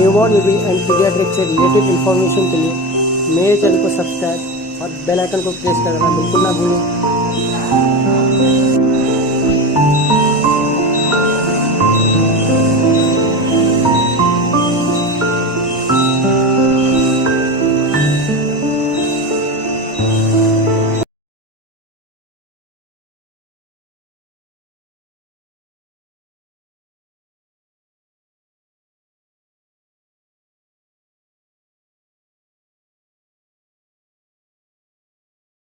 Newborn baby and paediatrics से related information के लिए मेरे चैनल को सब्सक्राइब और बेल आइकन को प्रेस करना बिल्कुल ना भूलें।